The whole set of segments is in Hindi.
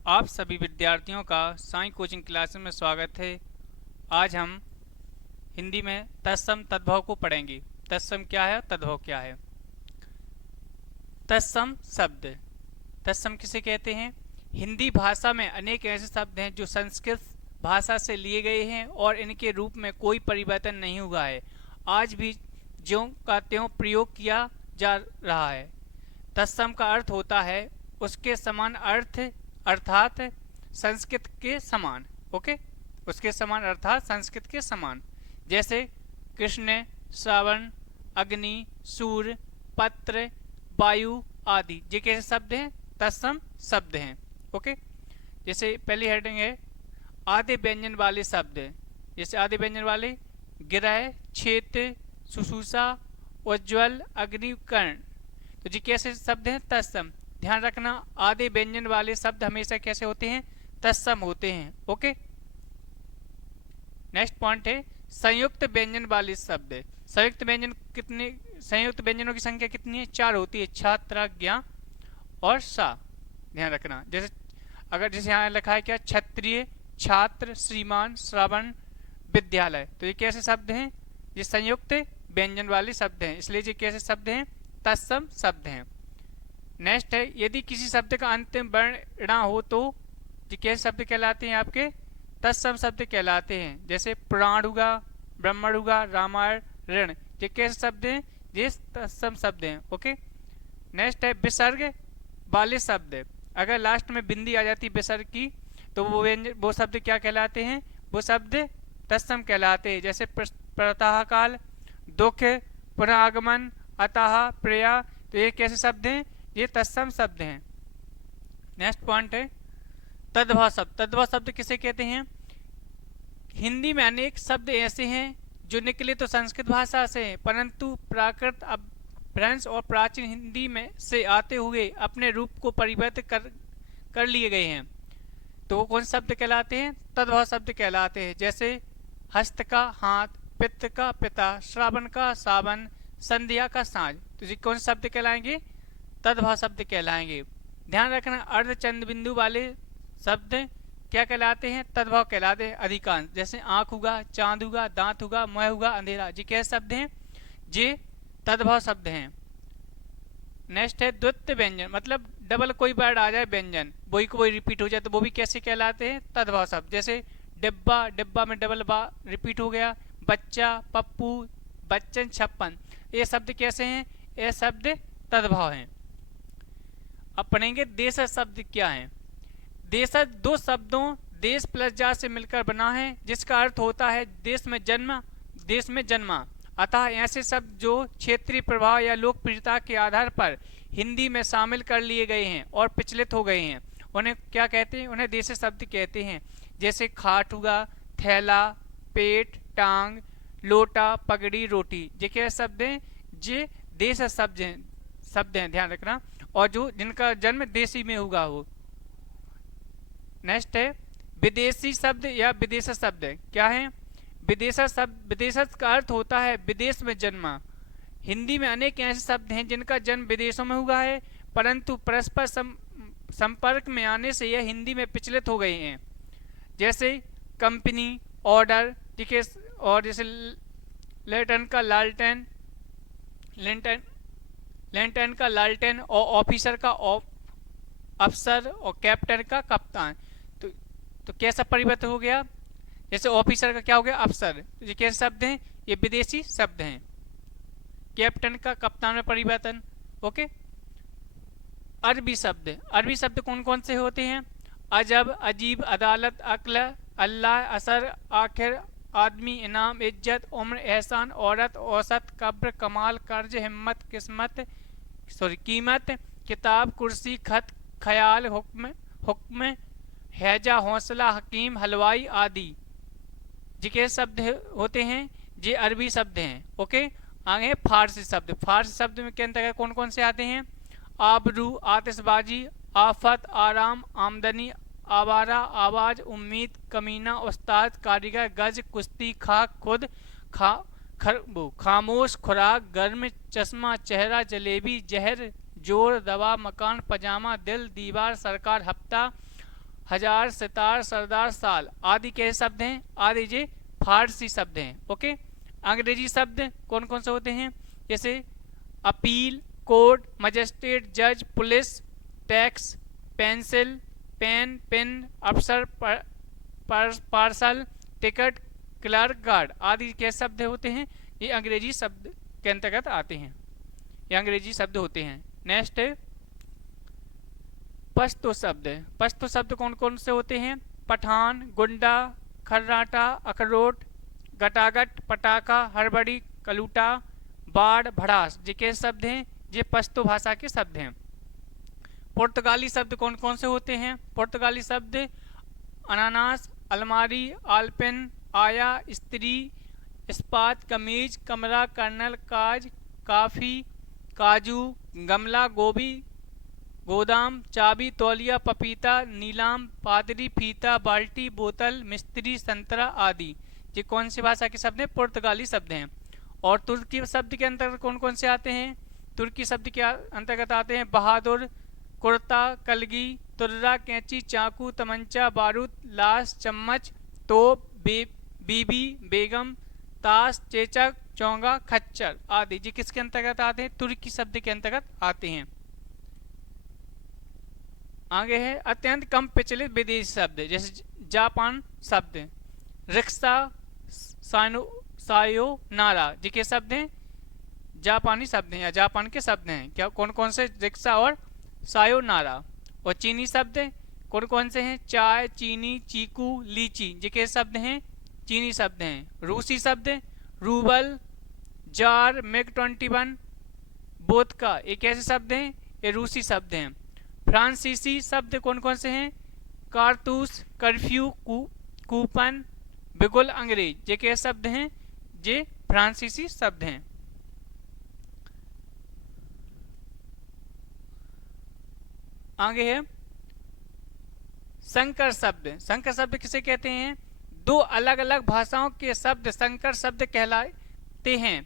आप सभी विद्यार्थियों का साई कोचिंग क्लास में स्वागत है। आज हम हिंदी में तत्सम तद्भव को पढ़ेंगे। तत्सम क्या है, तद्भव क्या है। तत्सम शब्द, तत्सम किसे कहते हैं? हिंदी भाषा में अनेक ऐसे शब्द हैं जो संस्कृत भाषा से लिए गए हैं और इनके रूप में कोई परिवर्तन नहीं हुआ है। आज भी ज्यों का त्यों प्रयोग किया जा रहा है। तत्सम का अर्थ होता है उसके समान अर्थ, अर्थात संस्कृत के समान। ओके, उसके समान अर्थात संस्कृत के समान। जैसे कृष्ण, श्रावण, अग्नि, सूर्य, पत्र, वायु आदि ये कैसे शब्द हैं? तत्सम शब्द हैं। ओके, जैसे पहली हेडिंग है आधे व्यंजन वाले शब्द। जैसे आधे व्यंजन वाले गिरह, क्षेत्र, सुसूसा, उज्ज्वल, अग्नि, कर्ण। तो जी कैसे शब्द हैं? तत्सम। ध्यान रखना, आधे व्यंजन वाले शब्द हमेशा कैसे होते हैं? तत्सम होते हैं। ओके, नेक्स्ट पॉइंट है संयुक्त व्यंजन वाले शब्द। संयुक्त व्यंजन कितने? संयुक्त व्यंजनों की संख्या कितनी है? 4 होती है, छात्र, ज्ञा और सा। ध्यान रखना, जैसे यहाँ लिखा है क्या? क्षत्रिय, छात्र, श्रीमान, श्रवण, विद्यालय। तो ये कैसे शब्द हैं? ये संयुक्त व्यंजन वाले शब्द हैं, इसलिए ये कैसे शब्द हैं? तत्सम शब्द हैं। नेक्स्ट है यदि किसी शब्द का अंतिम वर्ण ऋण हो तो ये कैसे शब्द कहलाते हैं? आपके तत्सम शब्द कहलाते हैं। जैसे पुराण हुआ, ब्राह्मण हुआ, रामायण, ऋण, ये कैसे शब्द हैं? ये तत्सम शब्द हैं। ओके, नेक्स्ट है विसर्ग वाले शब्द। अगर लास्ट में बिंदी आ जाती विसर्ग की तो वो शब्द क्या कहलाते हैं? वो शब्द तत्सम कहलाते हैं। जैसे प्रातः काल, दुख, पुनरागमन, अतः, प्रिया। तो ये कैसे शब्द हैं? ये तत्सम शब्द हैं। नेक्स्ट पॉइंट है तद्भव शब्द। तद्भव शब्द किसे कहते हैं? हिंदी में अनेक शब्द ऐसे हैं जो निकले तो संस्कृत भाषा से हैं, परंतु प्राकृत अपभ्रंश और प्राचीन हिंदी में से आते हुए अपने रूप को परिवर्तित कर लिए गए हैं। तो वो कौन शब्द कहलाते हैं? तद्भव शब्द कहलाते हैं। जैसे हस्त का हाथ, पित्त का पिता, श्रावण का सावन, संध्या का साँझ। तो ये कौन शब्द कहलाएंगे? तद्भव शब्द कहलाएंगे। ध्यान रखना, अर्ध चंद बिंदु वाले शब्द क्या कहलाते हैं? तद्भव कहलाते हैं अधिकांश। जैसे आंख हुआ, चांद हुआ, दांत हुआ, मुंह हुआ, अंधेरा। ये कैसे शब्द हैं? ये तद्भव शब्द हैं। नेक्स्ट है द्वित्व व्यंजन, मतलब डबल कोई वर्ड आ जाए व्यंजन, वही को वही रिपीट हो जाए तो वो भी कैसे कहलाते हैं? तद्भव शब्द। जैसे डिब्बा, डिब्बा में डबल बा रिपीट हो गया। बच्चा, पप्पू, बच्चन, छप्पन। ये शब्द कैसे हैं? ये शब्द तद्भव हैं। अब पढ़ेंगे देशज शब्द क्या है। देशज दो शब्दों देश प्लस जा से मिलकर बना है, जिसका अर्थ होता है देश में जन्म, देश में जन्मा। अतः ऐसे शब्द जो क्षेत्रीय प्रभाव या लोकप्रियता के आधार पर हिंदी में शामिल कर लिए गए हैं और प्रचलित हो गए हैं, उन्हें क्या कहते हैं? उन्हें देशज शब्द कहते हैं। जैसे खाट हुआ, थैला, पेट, टांग, लोटा, पगड़ी, रोटी। ये क्या शब्द हैं? ये देशज शब्द हैं, ध्यान रखना, और जो जिनका जन्म देशी में हुआ हो। नेक्स्ट है विदेशी शब्द या विदेशज शब्द। क्या है? विदेशज शब्द, विदेशज का अर्थ होता है विदेश में जन्मा। हिंदी में अनेक ऐसे शब्द हैं जिनका जन्म विदेशों में हुआ है, परंतु परस्पर संपर्क में आने से यह हिंदी में प्रचलित हो गए हैं। जैसे कंपनी, ऑर्डर, ठीक है, और जैसे लेटन का लालटेन, लेंटन, लेंटन का लालटेन, और ऑफिसर का अफसर, और कैप्टन का कप्तान। तो कैसा परिवर्तन हो गया? जैसे ऑफिसर का क्या हो गया? अफसर। तो ये कैसे शब्द हैं? ये विदेशी शब्द हैं। कैप्टन का कप्तान में परिवर्तन। ओके, अरबी शब्द। अरबी शब्द कौन कौन से होते हैं? अजब, अजीब, अदालत, अक्ल, अल्लाह, असर, आखिर, आदमी, इनाम, इज्जत, उम्र, एहसान, औरत, औसत, कब्र, कमाल, कर्ज, हिम्मत, किस्मत, कीमत, किताब, कुर्सी, खत, ख्याल, हुक्म, हुक्म, हैजा, हौसला, हकीम, हलवाई आदि। ये कैसे शब्द होते हैं? ये अरबी शब्द हैं। ओके, आगे फारसी शब्द। फारसी शब्द में के अंतर्गत कौन कौन से आते हैं? आबरू, आतिशबाजी, आफत, आराम, आमदनी, आवारा, आवाज, उम्मीद, कमीना, उस्ताद, कारीगर, गज, कुश्ती, खाक, खुद, खामोश, खुराक, गर्म, चश्मा, चेहरा, जलेबी, जहर, जोर, दवा, मकान, पजामा, दिल, दीवार, सरकार, हफ्ता, हजार, सितार, सरदार, साल आदि कैसे शब्द हैं? आदि ये फारसी शब्द हैं। ओके, अंग्रेजी शब्द कौन कौन से होते हैं? जैसे अपील, कोर्ट, मजिस्ट्रेट, जज, police, tax, pencil, pen, pin, अफसर, पार्सल, टिकट, क्लर्क, गार्ड आदि कैसे शब्द होते हैं? ये अंग्रेजी शब्द के अंतर्गत आते हैं, ये अंग्रेजी शब्द होते हैं। नेक्स्ट है पश्तो शब्द। पश्तो शब्द कौन कौन से होते हैं? पठान, गुंडा, खर्राटा, अखरोट, गटागट, पटाखा, हड़बड़ी, कलूटा, बाढ़, भड़ास ये कैसे शब्द हैं? ये पश्तो भाषा के शब्द हैं। पुर्तगाली शब्द कौन कौन से होते हैं? पुर्तगाली शब्द अनानास, अलमारी, आलपेन, आया, स्त्री, इस्पात, कमीज, कमरा, कर्नल, काज, काफी, काजू, गमला, गोभी, गोदाम, चाबी, तौलिया, पपीता, नीलाम, पादरी, फीता, बाल्टी, बोतल, मिस्त्री, संतरा आदि ये कौन सी भाषा के शब्द हैं? पुर्तगाली शब्द हैं। और तुर्की शब्द के अंतर्गत कौन कौन से आते हैं? तुर्की शब्द के अंतर्गत आते हैं बहादुर, कुर्ता, कलगी, तुर्रा, कैंची, चाकू, तमंचा, बारूद, लाश, चम्मच, तोप, बीबी, बेगम, ताश, चेचक, चौंगा, खच्चर आदि ये किसके अंतर्गत आते हैं? तुर्की शब्द के अंतर्गत आते हैं। आगे है अत्यंत कम प्रचलित विदेशी शब्द, जैसे जापान शब्द रिक्शा, सायोनारा ये के शब्द हैं? जापानी शब्द हैं या जापान के शब्द हैं। क्या कौन कौन से? रिक्शा और सायोनारा। और चीनी शब्द कौन कौन से हैं? चाय, चीनी, चीकू, लीची ये के शब्द हैं? चीनी शब्द हैं। रूसी शब्द रूबल, जार, मिग 21, बोतका ये कैसे शब्द हैं? ये रूसी शब्द हैं। फ्रांसीसी शब्द कौन कौन से हैं? कारतूस, कर्फ्यू, कूपन, बिगुल, अंग्रेज ये कैसे शब्द हैं? ये फ्रांसीसी शब्द हैं। आगे है संकर शब्द। संकर शब्द किसे कहते हैं? दो अलग अलग भाषाओं के शब्द संकर शब्द कहलाते हैं।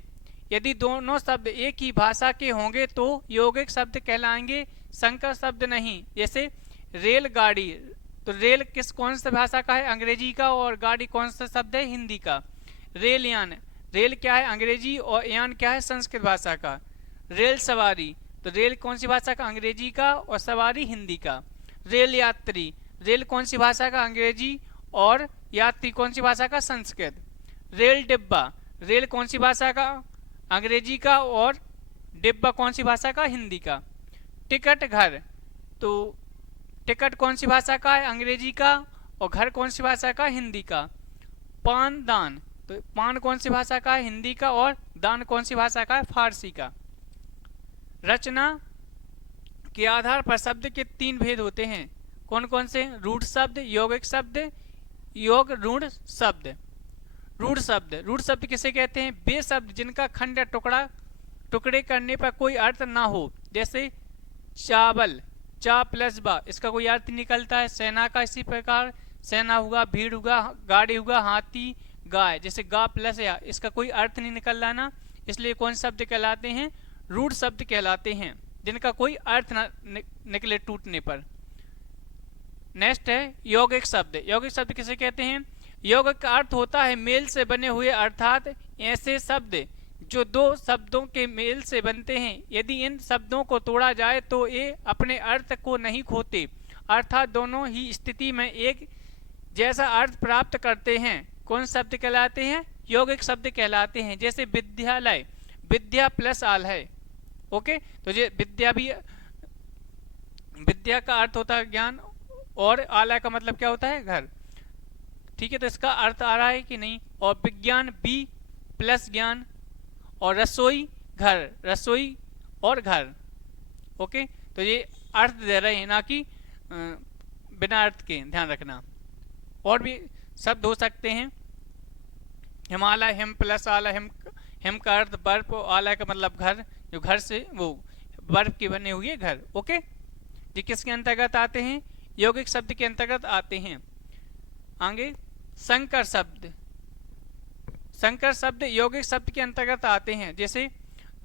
यदि दोनों शब्द एक ही भाषा के होंगे तो यौगिक शब्द कहलाएंगे, संकर शब्द नहीं। जैसे रेलगाड़ी, तो रेल किस कौन सी भाषा का है? अंग्रेजी का। और गाड़ी कौन सा शब्द है? हिंदी का। रेलयान, रेल क्या है? अंग्रेजी। और यान क्या है? संस्कृत भाषा का। रेल सवारी, तो रेल कौन सी भाषा का? अंग्रेजी का। और सवारी हिंदी का। रेल यात्री, रेल कौन सी भाषा का? अंग्रेजी। और यात्री कौन सी भाषा का? संस्कृत। रेल डिब्बा, रेल कौन सी भाषा का? अंग्रेजी का। और डिब्बा कौन सी भाषा का? हिंदी का। टिकट घर, तो टिकट कौन सी भाषा का है? अंग्रेजी का। और घर कौन सी भाषा का? हिंदी का। पान दान, तो पान कौन सी भाषा का है? हिंदी का। और दान कौन सी भाषा का है? फारसी का। रचना के आधार पर शब्द के तीन भेद होते हैं। कौन कौन से? रूढ़ शब्द, यौगिक शब्द, योग रूढ़ शब्द। रूढ़ शब्द, रूढ़ शब्द किसे कहते हैं? वे शब्द जिनका खंड या टुकड़े करने पर कोई अर्थ ना हो। जैसे चावल, चा प्लस बा, इसका कोई अर्थ निकलता है। सेना का इसी प्रकार, सेना हुआ, भीड़ हुआ, गाड़ी हुआ, हाथी, गाय, जैसे गा प्लस या, इसका कोई अर्थ नहीं निकल रहा ना, इसलिए कौन शब्द कहलाते हैं? रूढ़ शब्द कहलाते हैं, जिनका कोई अर्थ न निकले टूटने पर। नेक्स्ट है यौगिक शब्द। यौगिक शब्द किसे कहते हैं? यौगिक का अर्थ होता है मेल से बने हुए, अर्थात ऐसे शब्द जो दो शब्दों के मेल से बनते हैं। यदि इन शब्दों को तोड़ा जाए तो ये अपने अर्थ को नहीं खोते, अर्थात दोनों ही स्थिति में एक जैसा अर्थ प्राप्त करते हैं। कौन शब्द कहलाते हैं? यौगिक शब्द कहलाते हैं। जैसे विद्यालय, विद्या प्लस आल है। ओके, तो ये विद्या भी, विद्या का अर्थ होता है ज्ञान, और आलय का मतलब क्या होता है? घर। ठीक है, तो इसका अर्थ आ रहा है कि नहीं? और विज्ञान बी प्लस ज्ञान, और रसोई घर, रसोई और घर। ओके, तो ये अर्थ दे रहे हैं, ना कि बिना अर्थ के, ध्यान रखना। और भी शब्द हो सकते हैं। हिमालय, हिम प्लस आलय, हिम का अर्थ बर्फ, और आलय का मतलब घर, जो घर से वो बर्फ के बने हुए घर। ओके, ये किसके अंतर्गत आते हैं? यौगिक शब्द के अंतर्गत आते हैं। आगे संकर शब्द। संकर शब्द यौगिक शब्द के अंतर्गत आते हैं। जैसे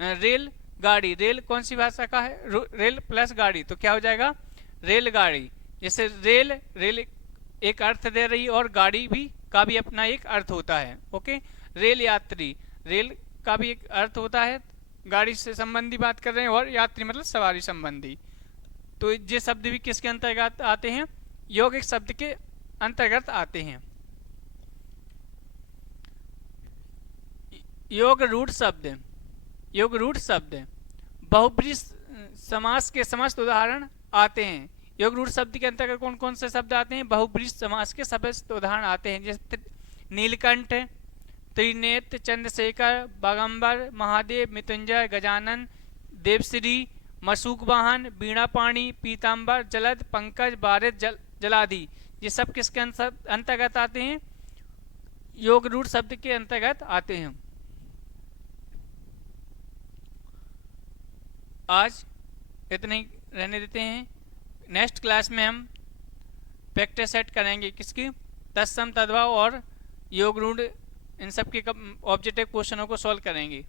रेल गाड़ी, रेल कौन सी भाषा का है? रेल प्लस गाड़ी, तो क्या हो जाएगा? रेलगाड़ी। जैसे रेल, रेल एक अर्थ दे रही है, और गाड़ी भी का भी अपना एक अर्थ होता है। ओके, रेल यात्री, रेल का भी एक अर्थ होता है, गाड़ी से संबंधी बात कर रहे हैं, और यात्री मतलब सवारी संबंधी। तो ये शब्द भी किसके अंतर्गत आते हैं? यौगिक शब्द के अंतर्गत आते हैं। योग रूढ़ शब्द, योग रूढ़ शब्द बहुब्रीहि समास के समस्त उदाहरण आते हैं। योग रूढ़ शब्द के अंतर्गत कौन कौन से शब्द आते हैं? बहुब्रीहि समास के समस्त उदाहरण आते हैं, जैसे नीलकंठ, त्रिनेत्र, चंद्रशेखर, बागंबर, महादेव, मृत्युंजय, गजानन, देवश्री, मशूक वाहन, वीणापाणी, पीताम्बर, जलद, पंकज, बारिद, जलादि, ये सब किसके अंतर्गत आते हैं? योग रूढ़ शब्द के अंतर्गत आते हैं। आज इतने ही रहने देते हैं। नेक्स्ट क्लास में हम प्रैक्टिस सेट करेंगे किसकी? तत्सम, तद्भव और योग रूढ़, इन सब के ऑब्जेक्टिव क्वेश्चनों को सॉल्व करेंगे।